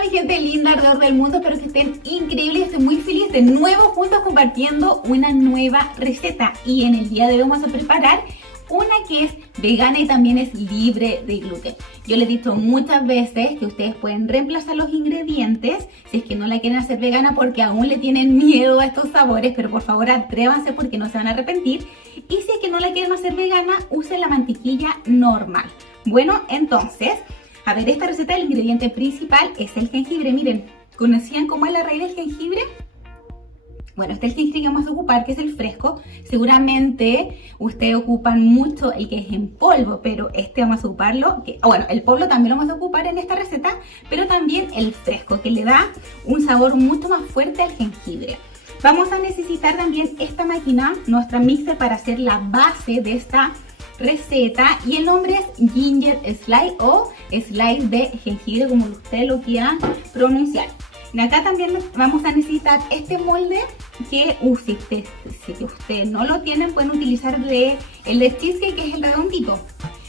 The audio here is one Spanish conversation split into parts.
Hola mi gente linda alrededor del mundo, espero que estén increíbles. Estoy muy feliz de nuevo juntos compartiendo una nueva receta. Y en el día de hoy vamos a preparar una que es vegana y también es libre de gluten. Yo les he dicho muchas veces que ustedes pueden reemplazar los ingredientes si es que no la quieren hacer vegana porque aún le tienen miedo a estos sabores, pero por favor atrévanse porque no se van a arrepentir. Y si es que no la quieren hacer vegana, usen la mantequilla normal. Bueno, entonces, a ver, esta receta, el ingrediente principal es el jengibre. Miren, ¿conocían cómo es la raíz del jengibre? Bueno, este es el jengibre que vamos a ocupar, que es el fresco. Seguramente ustedes ocupan mucho el que es en polvo, pero este vamos a ocuparlo, bueno, el polvo también lo vamos a ocupar en esta receta, pero también el fresco, que le da un sabor mucho más fuerte al jengibre. Vamos a necesitar también esta máquina, nuestra mixer, para hacer la base de esta receta, y el nombre es Ginger Slice o Slice de jengibre, como ustedes lo quieran pronunciar. Y acá también vamos a necesitar este molde que si ustedes no lo tienen, pueden utilizar el de cheesecake, que es el redondito.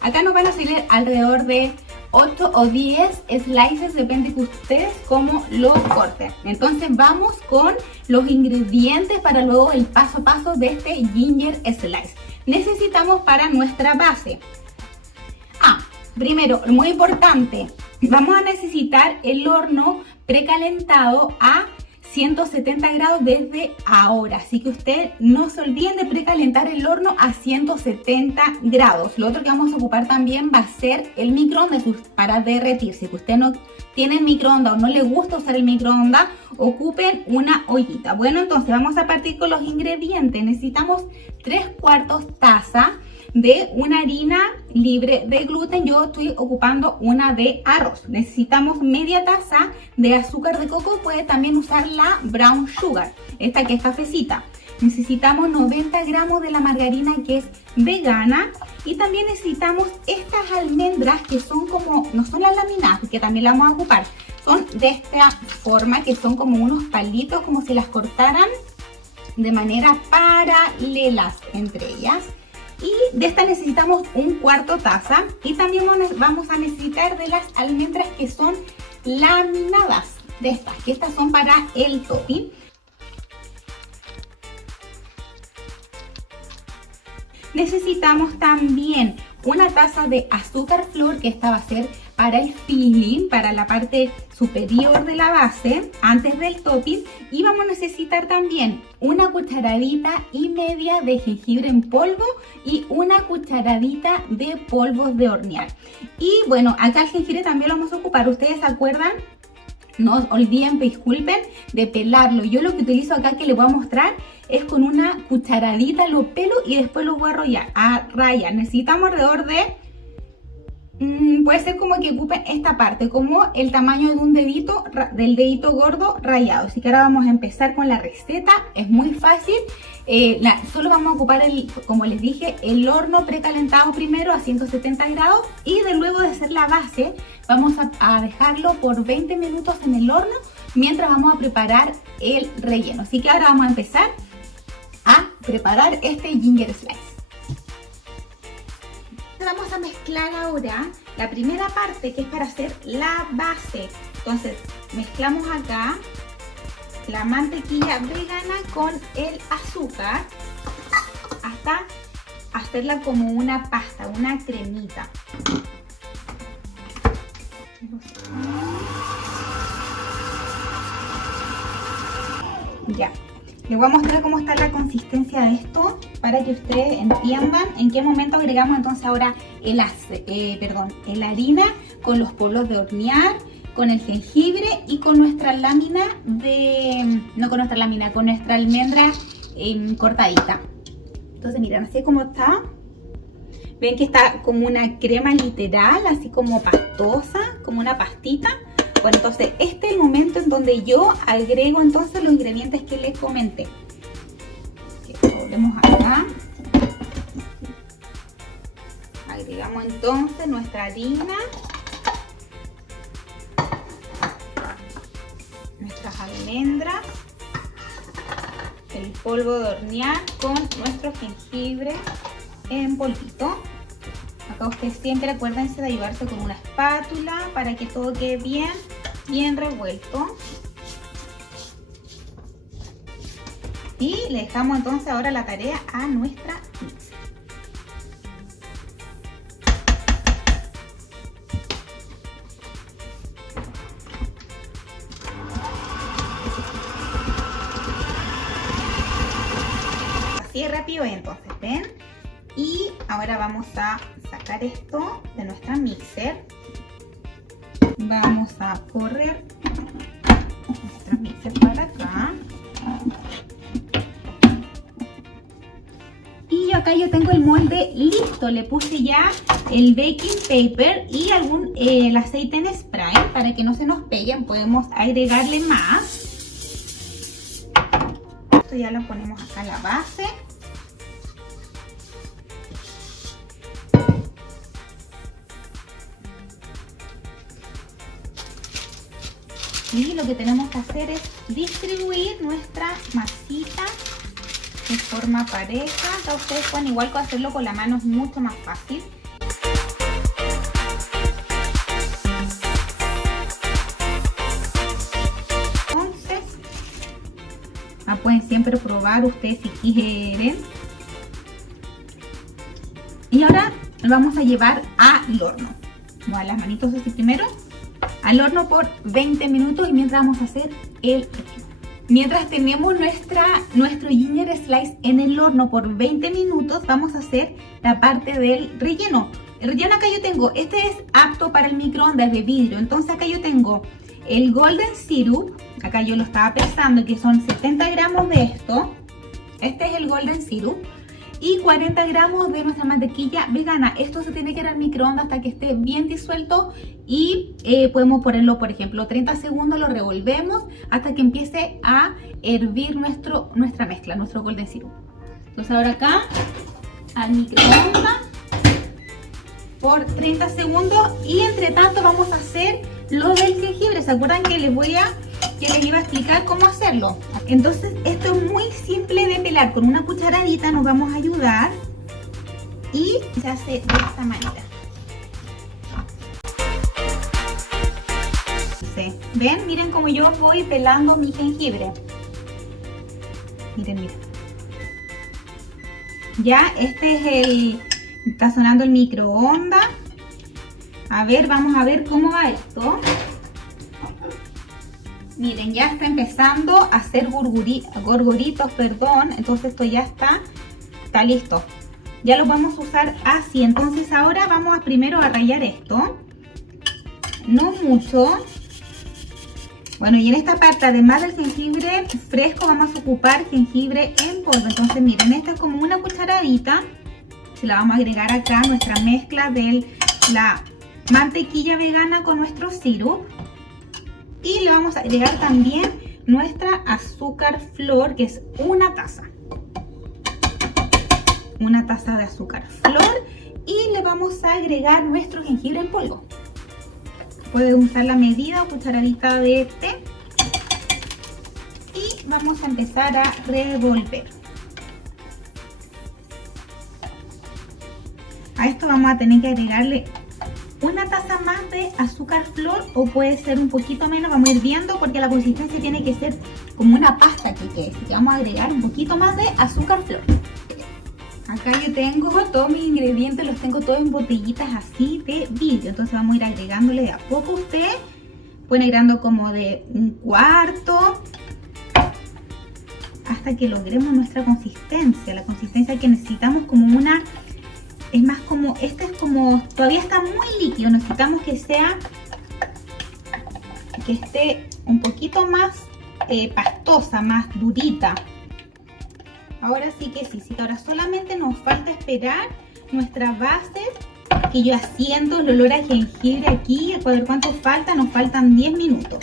Acá nos van a salir alrededor de 8 o 10 slices, depende de ustedes cómo lo corten. Entonces vamos con los ingredientes para luego el paso a paso de este Ginger Slice. Necesitamos para nuestra base. Primero, muy importante, vamos a necesitar el horno precalentado a 170 grados desde ahora. Así que ustedes no se olviden de precalentar el horno a 170 grados. Lo otro que vamos a ocupar también va a ser el microondas para derretirse. Si usted no tiene microondas o no le gusta usar el microondas, ocupen una ollita. Bueno, entonces vamos a partir con los ingredientes. Necesitamos 3/4 taza de una harina libre de gluten. Yo estoy ocupando una de arroz. Necesitamos media taza de azúcar de coco. Puede también usar la brown sugar, esta que es cafecita. Necesitamos 90 gramos de la margarina, que es vegana, y también necesitamos estas almendras que son como, no son las laminadas, que también las vamos a ocupar, son de esta forma, que son como unos palitos, como si las cortaran de manera paralelas entre ellas. Y de esta necesitamos 1/4 taza, y también vamos a necesitar de las almendras que son laminadas, de estas, que estas son para el topping. Necesitamos también una taza de azúcar flor, que esta va a ser para el filling, para la parte superior de la base, antes del topping. Y vamos a necesitar también una cucharadita y media de jengibre en polvo y una cucharadita de polvos de hornear. Y bueno, acá el jengibre también lo vamos a ocupar. ¿Ustedes se acuerdan? No olviden, disculpen, de pelarlo. Yo lo que utilizo acá, que les voy a mostrar, es con una cucharadita lo pelo y después lo voy a rayar. Necesitamos alrededor de, puede ser como que ocupen esta parte, como el tamaño de un dedito, del dedito gordo rayado. Así que ahora vamos a empezar con la receta. Es muy fácil. Solo vamos a ocupar, como les dije, el horno precalentado primero a 170 grados, y luego de hacer la base vamos a dejarlo por 20 minutos en el horno mientras vamos a preparar el relleno. Así que ahora vamos a empezar a preparar este Ginger Slice. Vamos a mezclar ahora la primera parte, que es para hacer la base. Entonces mezclamos acá la mantequilla vegana con el azúcar hasta hacerla como una pasta, una cremita. Ya, les voy a mostrar cómo está la consistencia de esto para que ustedes entiendan en qué momento agregamos entonces ahora la harina con los polvos de hornear, con el jengibre y con nuestra lámina con nuestra almendra cortadita. Entonces miren, así es como está. Ven que está como una crema literal, así como pastosa, como una pastita. Bueno, entonces este es el momento en donde yo agrego entonces los ingredientes que les comenté. Volvemos acá. Agregamos entonces nuestra harina, nuestras almendras, el polvo de hornear con nuestro jengibre en polvito. Acá ustedes siempre acuérdense de ayudarse con una espátula para que todo quede bien bien revuelto. Y le dejamos entonces ahora la tarea a nuestra mixer. Así de rápido entonces, ¿ven? Y ahora vamos a sacar esto de nuestra mixer. Vamos a correr nuestra mixer para acá. Y acá yo tengo el molde listo. Le puse ya el baking paper y el aceite en spray para que no se nos peguen. Podemos agregarle más. Esto ya lo ponemos acá en la base. Y lo que tenemos que hacer es distribuir nuestra masita de forma pareja. Acá ustedes pueden igual que hacerlo con la mano, es mucho más fácil. Entonces, pueden siempre probar ustedes si quieren. Y ahora lo vamos a llevar al horno. Voy a las manitos así primero. Al horno por 20 minutos y mientras vamos a hacer el relleno. Mientras tenemos nuestro ginger slice en el horno por 20 minutos, vamos a hacer la parte del relleno. El relleno acá yo tengo, este es apto para el microondas de vidrio, entonces acá yo tengo el golden syrup, acá yo lo estaba pesando que son 70 gramos de esto, este es el golden syrup. Y 40 gramos de nuestra mantequilla vegana. Esto se tiene que ir al microondas hasta que esté bien disuelto y podemos ponerlo, por ejemplo, 30 segundos, lo revolvemos hasta que empiece a hervir nuestra mezcla, nuestro golden syrup. Entonces ahora acá al microondas por 30 segundos y entre tanto vamos a hacer lo del jengibre. ¿Se acuerdan que les iba a explicar cómo hacerlo? Entonces esto es muy simple de pelar. Con una cucharadita nos vamos a ayudar y se hace de esta manera. ¿Ven? Miren cómo yo voy pelando mi jengibre. Miren, miren. Ya está sonando el microondas. A ver, vamos a ver cómo va esto. Miren, ya está empezando a hacer gorgoritos, perdón. Entonces esto ya está listo. Ya lo vamos a usar así. Entonces ahora vamos primero a rallar esto. No mucho. Bueno, y en esta parte, además del jengibre fresco, vamos a ocupar jengibre en polvo. Entonces miren, esta es como una cucharadita. Se la vamos a agregar acá a nuestra mezcla de la mantequilla vegana con nuestro sirup. Y le vamos a agregar también nuestra azúcar flor, que es una taza. Una taza de azúcar flor. Y le vamos a agregar nuestro jengibre en polvo. Pueden usar la medida o cucharadita de té. Y vamos a empezar a revolver. A esto vamos a tener que agregarle una taza más de azúcar flor o puede ser un poquito menos, vamos a ir viendo porque la consistencia tiene que ser como una pasta que quede. Así que vamos a agregar un poquito más de azúcar flor. Acá yo tengo todos mis ingredientes, los tengo todos en botellitas así de vidrio. Entonces vamos a ir agregándole de a poco. Ustedes pueden agregando como de un cuarto hasta que logremos nuestra consistencia. La consistencia que necesitamos como una... Es más como, este es como, todavía está muy líquido, necesitamos que esté un poquito más pastosa, más durita. Ahora sí que sí, ahora solamente nos falta esperar nuestra base, que yo haciendo el olor a jengibre aquí, a ver cuánto falta, nos faltan 10 minutos.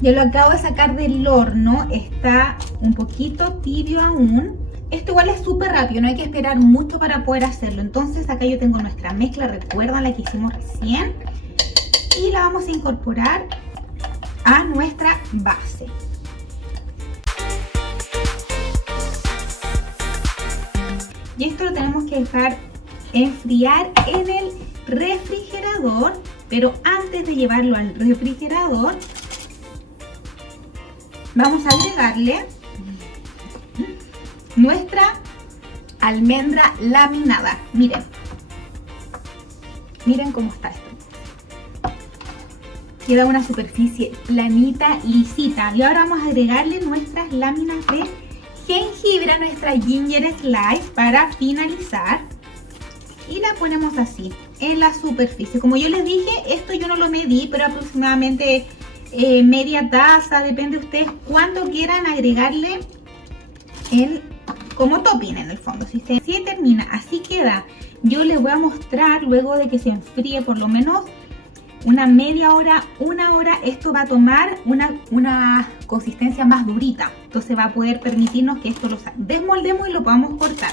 Yo lo acabo de sacar del horno, está un poquito tibio aún. Esto igual es súper rápido, no hay que esperar mucho para poder hacerlo. Entonces acá yo tengo nuestra mezcla, recuerdan la que hicimos recién. Y la vamos a incorporar a nuestra base. Y esto lo tenemos que dejar enfriar en el refrigerador Pero antes de llevarlo al refrigerador, vamos a agregarle nuestra almendra laminada. Miren, miren cómo está esto. Queda una superficie planita, lisita. Y ahora vamos a agregarle nuestras láminas de jengibre a nuestra ginger slice para finalizar. Y la ponemos así, en la superficie. Como yo les dije, esto yo no lo medí, pero aproximadamente media taza, depende de ustedes cuánto quieran agregarle como topping en el fondo. Si termina, así queda. Yo les voy a mostrar luego de que se enfríe por lo menos una media hora, una hora. Esto va a tomar una consistencia más durita. Entonces va a poder permitirnos que esto lo desmoldemos y lo podamos cortar.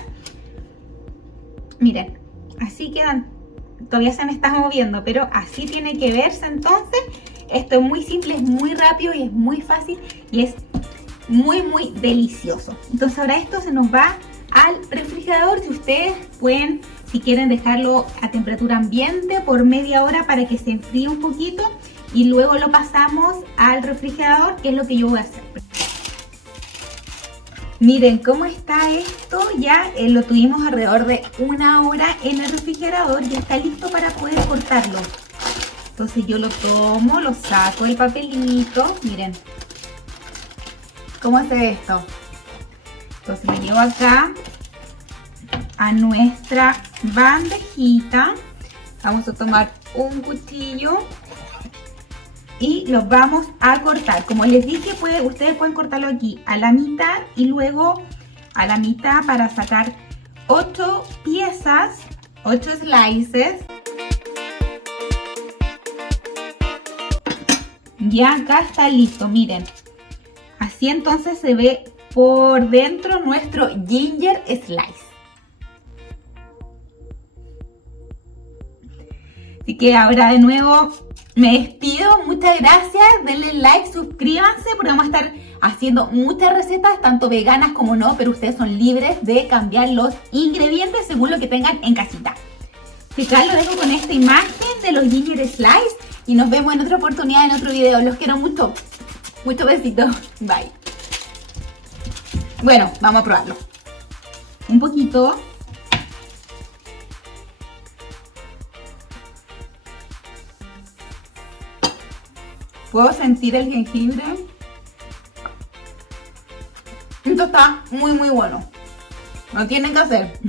Miren, así quedan. Todavía se me está moviendo, pero así tiene que verse. Entonces esto es muy simple, es muy rápido y es muy fácil y es muy delicioso. Entonces ahora esto se nos va al refrigerador. Si ustedes pueden, si quieren, dejarlo a temperatura ambiente por media hora para que se enfríe un poquito y luego lo pasamos al refrigerador, que es lo que yo voy a hacer. Miren cómo está esto. Ya lo tuvimos alrededor de una hora en el refrigerador. Ya está listo para poder cortarlo. Entonces yo lo tomo, lo saco del papelito. Miren cómo se ve esto. Entonces lo llevo acá a nuestra bandejita. Vamos a tomar un cuchillo y los vamos a cortar. Como les dije, ustedes pueden cortarlo aquí a la mitad y luego a la mitad para sacar 8 piezas, 8 slices. Ya acá está listo, miren. Así entonces se ve por dentro nuestro ginger slice. Así que ahora de nuevo me despido. Muchas gracias. Denle like, suscríbanse porque vamos a estar haciendo muchas recetas, tanto veganas como no, pero ustedes son libres de cambiar los ingredientes según lo que tengan en casita. Así que acá lo dejo con esta imagen de los ginger slice y nos vemos en otra oportunidad, en otro video. Los quiero mucho. Muchos besitos. Bye. Bueno, vamos a probarlo. Un poquito. Puedo sentir el jengibre. Esto está muy bueno. Lo tienen que hacer.